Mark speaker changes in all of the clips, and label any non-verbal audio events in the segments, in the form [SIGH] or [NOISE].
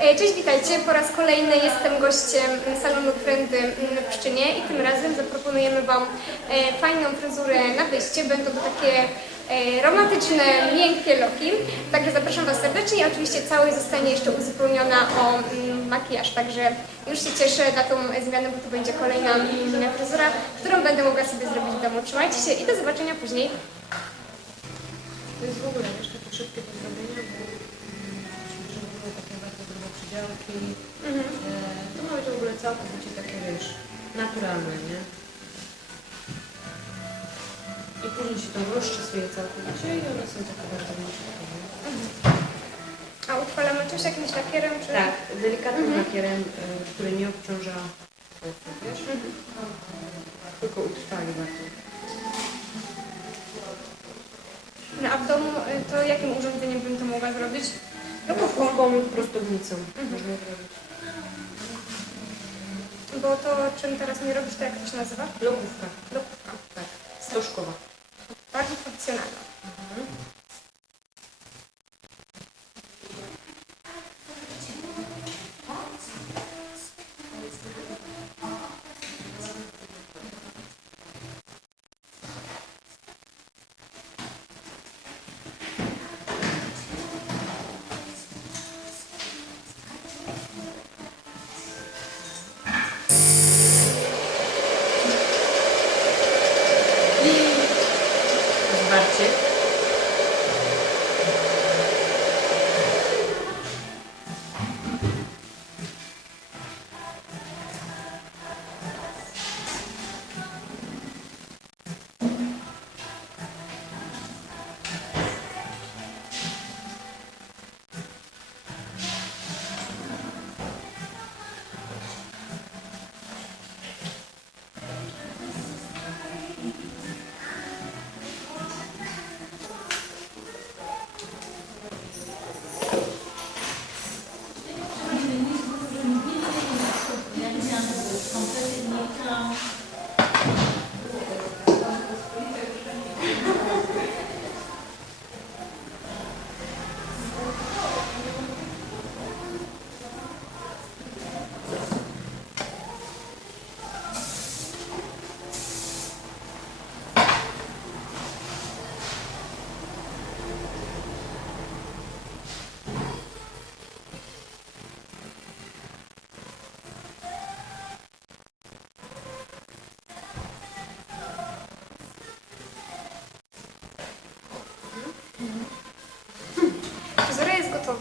Speaker 1: E, Cześć, witajcie. Po raz kolejny jestem gościem salonu Trendy w Pszczynie i tym razem zaproponujemy Wam e, fajną fryzurę na wyjście. Będą to takie e, romantyczne, miękkie loki. Także zapraszam Was serdecznie. Oczywiście całość zostanie jeszcze uzupełniona o mm, makijaż. Także już się cieszę na tą zmianę, bo to będzie kolejna mm, fryzura, którą będę mogła sobie zrobić w domu. Trzymajcie się i do zobaczenia później.
Speaker 2: To jest w ogóle takie szybkie do zrobienia, były takie bardzo grube przydziałki.
Speaker 1: Mhm.
Speaker 2: E, to ma być w ogóle całkowicie takie, wiesz, naturalne, nie? I później się to rozczesuje całkowicie i one są takie bardzo mięciutkie, nie?
Speaker 1: A utrwalamy coś jakimś lakierem? Czy...
Speaker 2: Tak, delikatnym
Speaker 1: Mhm.
Speaker 2: lakierem, e, który nie obciąża wiesz? Tylko utrwali bardzo.
Speaker 1: No a w domu y, to jakim urządzeniem bym to mogła zrobić?
Speaker 2: Lokówką lub prostownicą można zrobić.
Speaker 1: Bo to, czym teraz mi robisz, to jak to się nazywa?
Speaker 2: Lokówka,
Speaker 1: Lokówka.
Speaker 2: tak, stożkowa.
Speaker 1: Bardziej profesjonalna.
Speaker 2: Zwarcie.
Speaker 1: Fryzura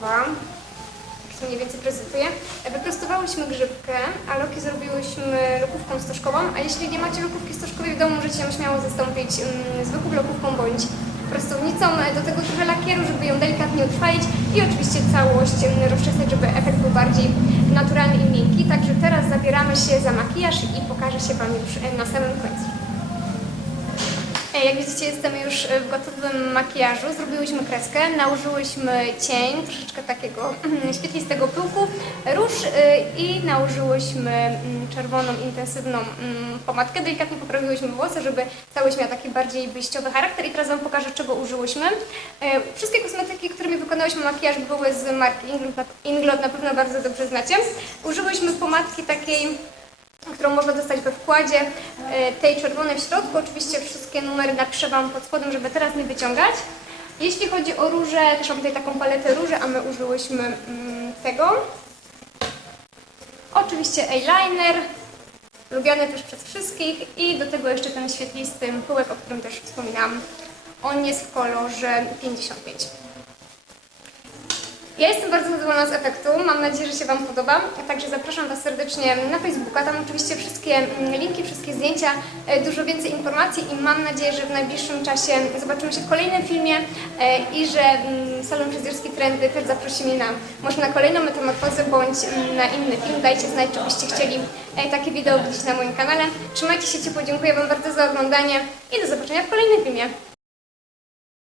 Speaker 1: Już to mniej więcej prezentuję. Wyprostowałyśmy grzybkę, a loki zrobiłyśmy lokówką stożkową. A jeśli nie macie lokówki stożkowej w domu, możecie ją śmiało zastąpić mm, zwykłą lokówką bądź prostownicą. Do tego trochę lakieru, żeby ją delikatnie utrwalić i oczywiście całość mm, rozczesać, żeby efekt był bardziej naturalny i miękki. Także teraz zabieramy się za makijaż i pokażę się Wam już e, na samym końcu. Jak widzicie, jestem już e, w gotowym makijażu. Zrobiłyśmy kreskę, nałożyłyśmy cień, troszeczkę takiego [CLEARS THROAT] świetlistego pyłku, róż e, i nałożyłyśmy mm, czerwoną, intensywną mm, pomadkę. Delikatnie poprawiłyśmy włosy, żeby całość miała taki bardziej wyjściowy charakter. I teraz Wam pokażę, czego użyłyśmy. E, Wszystkie kosmetyki, którymi wykonałyśmy makijaż, były z marki Inglot, Inglot na pewno bardzo dobrze znacie. Użyłyśmy pomadki takiej którą można dostać we wkładzie, e, tej czerwonej w środku. Oczywiście wszystkie numery napiszę Wam pod spodem, żeby teraz nie wyciągać. Jeśli chodzi o róże, też mam tutaj taką paletę róży, a my użyłyśmy mm, tego. Oczywiście eyeliner, lubiany też przez wszystkich i do tego jeszcze ten świetlisty pyłek, o którym też wspominałam. On jest w kolorze 55. Ja jestem bardzo zadowolona z efektu, mam nadzieję, że się Wam podoba. Także zapraszam Was serdecznie na Facebooka, tam oczywiście wszystkie mm, linki, wszystkie zdjęcia, e, dużo więcej informacji i mam nadzieję, że w najbliższym czasie zobaczymy się w kolejnym filmie e, i że mm, Salon Fryzjerski Trendy też zaprosi mnie na może na kolejną metamorfozę bądź mm, na inny film. Dajcie znać, czy byście chcieli e, takie wideo widzieć na moim kanale. Trzymajcie się ciepło, dziękuję Wam bardzo za oglądanie i do zobaczenia w kolejnym filmie.